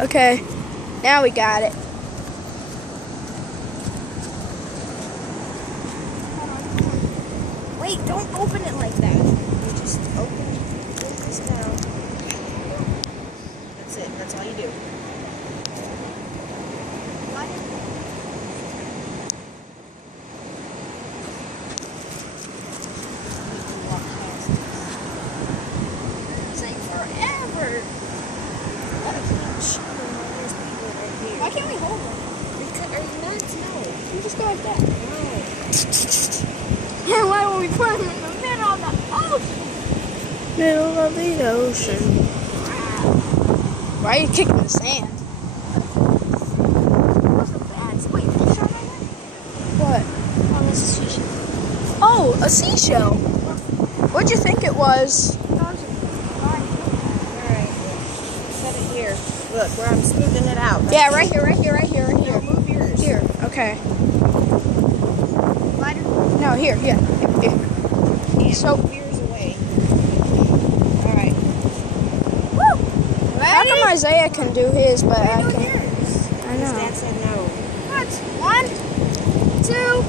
Okay, now we got it. Wait, don't open it like that. You just open this down. That's it. That's all you do. Forever. Why can't we hold it? Are you nuts? No. You just go like that. No. And why would we put them in the middle of the ocean? Middle of the ocean. Why are you kicking the sand? What's the bad? Wait, did you show right there? What? Oh, that's a seashell. Oh, a seashell. What'd you think it was? Alright. Set it here. Look, where I'm smoothing it out. Yeah, right here, right here, right here, right here. Move yours. Here, okay. Lighter? No, here. Yeah, So, move yours away. Alright. woo! How come Isaiah can do his, but I Do can't? yours. I know. Dad said no. What? 1, 2,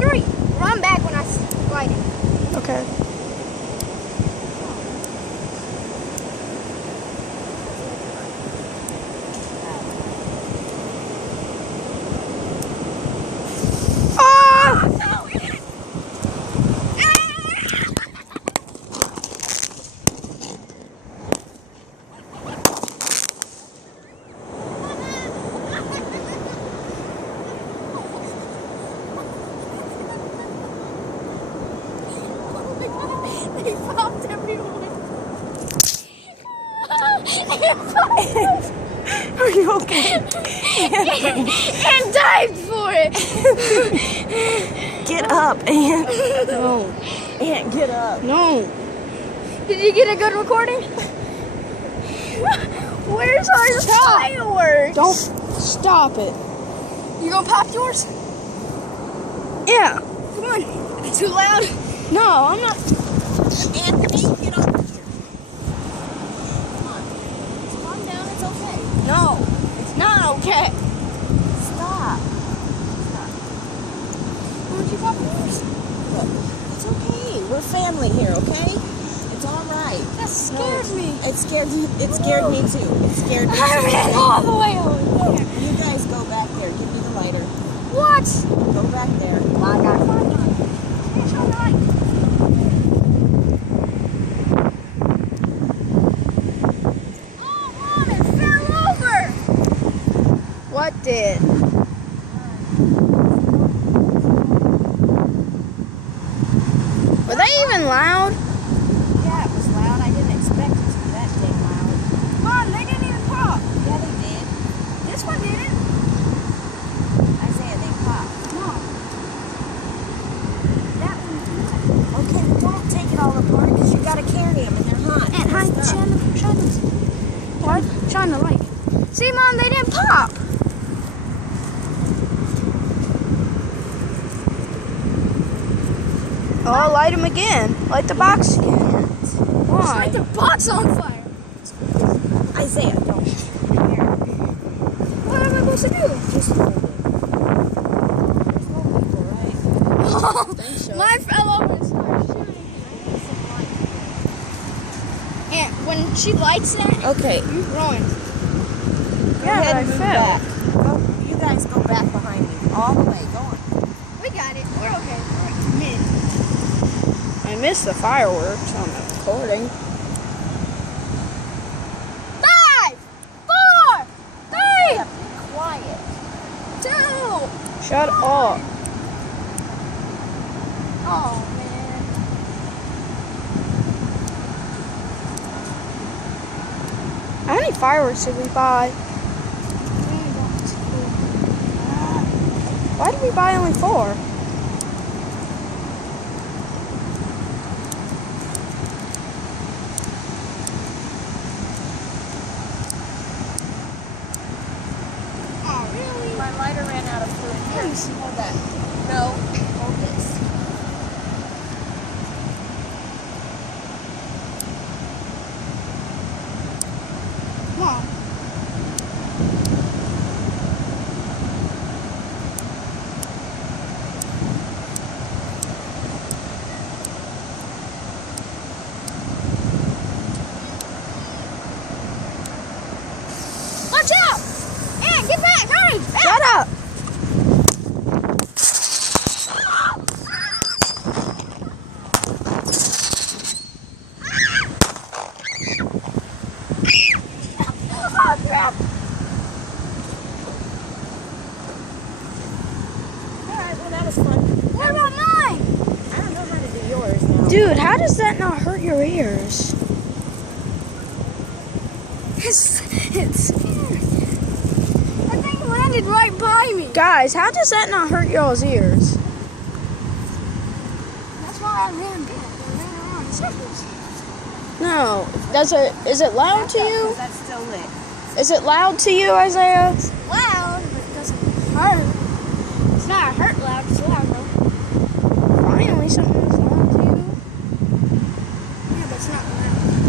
3. Run back when I slide it. Okay. They popped everyone. Are you okay? And dived for it. Get up, Aunt. No. Aunt, get up. No. Did you get a good recording? Where's our fireworks? Don't stop it. You gonna pop yours? Yeah. Come on. It's too loud. No, I'm not. Anthony, get over here. Come on. Just calm down. It's okay. No, it's not okay. Stop. Why don't you pop yours? Look, it's okay. We're family here, okay? It's all right. That scared me. It scared you. It scared me too. It scared me I too. ran all the way over there. You guys go back there. Give me the lighter. What? Go back there. Well, I gotta find it. It's all right. Oh, Mom, it fell over. What did? Were they even loud? Yeah, it was loud. I didn't expect it to be that dang loud. Mom, they didn't even pop. Yeah, they did. This one didn't. Isaiah, they popped. No. That one didn't. Okay, well, don't take it all apart because you got to carry them and they're hot. And hide, shine the light. See, Mom, they didn't pop. Oh, light them again. Light the box again. Why? Light the box on fire. Isaiah, don't. Here. What am I supposed to do? Just hold it. There's no people, right? Think so. Mine fell over and started shooting. And when she lights it, Okay. you run. Go ahead and move back. Go, you guys go back behind me. All the way. Go on. We got it. We're okay. We're mid. I missed the fireworks on the recording. 5, 4, 3, Yeah, be quiet. 2. Shut up. Oh, man. How many fireworks did we buy? Why did we buy only 4? Oh, really? My lighter ran out of fluid. Here, hold that. No, hold this. Mom. Shut up. Oh, crap. Alright, well that was fun. What about mine? I don't know how to do yours now. Dude, how does that not hurt your ears? It's scary. That thing landed right by me. Guys, how does that not hurt y'all's ears? That's why I ran back. I ran around in circles. No. Is it loud to you? That's still lit. Is it loud to you, Isaiah? It's loud, but it doesn't hurt. It's not hurt loud, it's loud though. Finally, something is loud to you. Yeah, but it's not loud.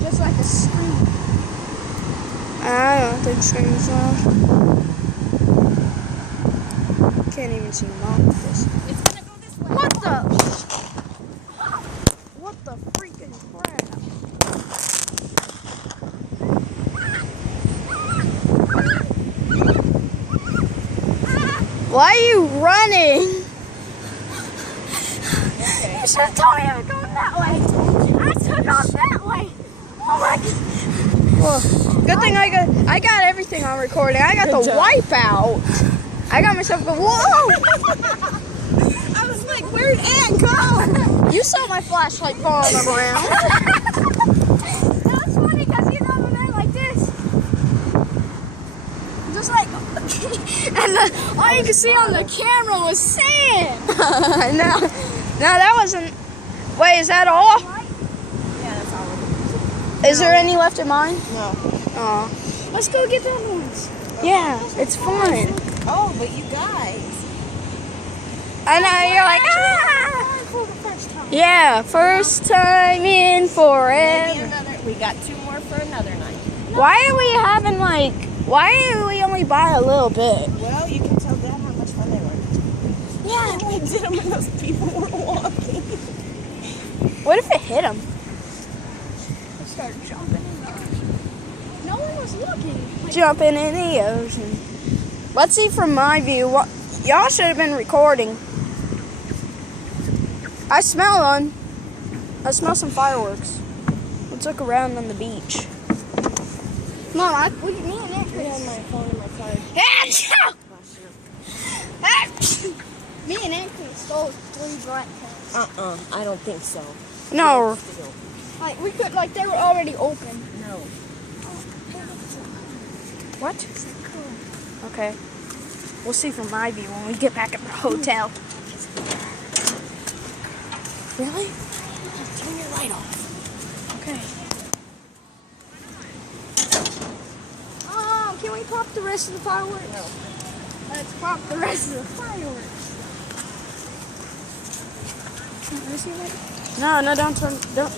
Just like a scream. I don't think screaming's loud. Can't even see mom with this. It's gonna go this way. What the? What the freaking crap? Why are you running? You should have told me I was going that way. I took off that way. Oh my God. Well, good thing I got everything on recording. I got the wipeout. I got myself go. Whoa! I was like, where'd Aunt go? You saw my flashlight falling around. That was funny because you know when I like this. Just like, and all you could see on the camera was sand. No, that wasn't. Wait, is that all? Yeah, that's all. Is there any left in mine? No. Oh, Let's go get the other ones. yeah, it's fun. Oh, but you guys. I know you're like, ah! For the first time. Yeah, first time in Maybe forever. another. We got 2 more for another night. Why are we having like? Why do we only buy a little bit? Well, you can tell Dad how much fun they were. Yeah. We did them when those people were walking. What if it hit him? I started jumping in the ocean. No one was looking. Like, Jumping in the ocean. Let's see from my view. Y'all should have been recording. I smell some fireworks. Let's look around on the beach. Mom, me and Nick I had my phone in my car. Me and Anthony stole 3 black cats. I don't think so. No. Like we could, like they were already open. No. What? Okay. We'll see from my view when we get back at the hotel. Really? Turn your light off. Okay. Can we pop the rest of the fireworks? No. Let's pop the rest of the fireworks. No, don't turn. Don't.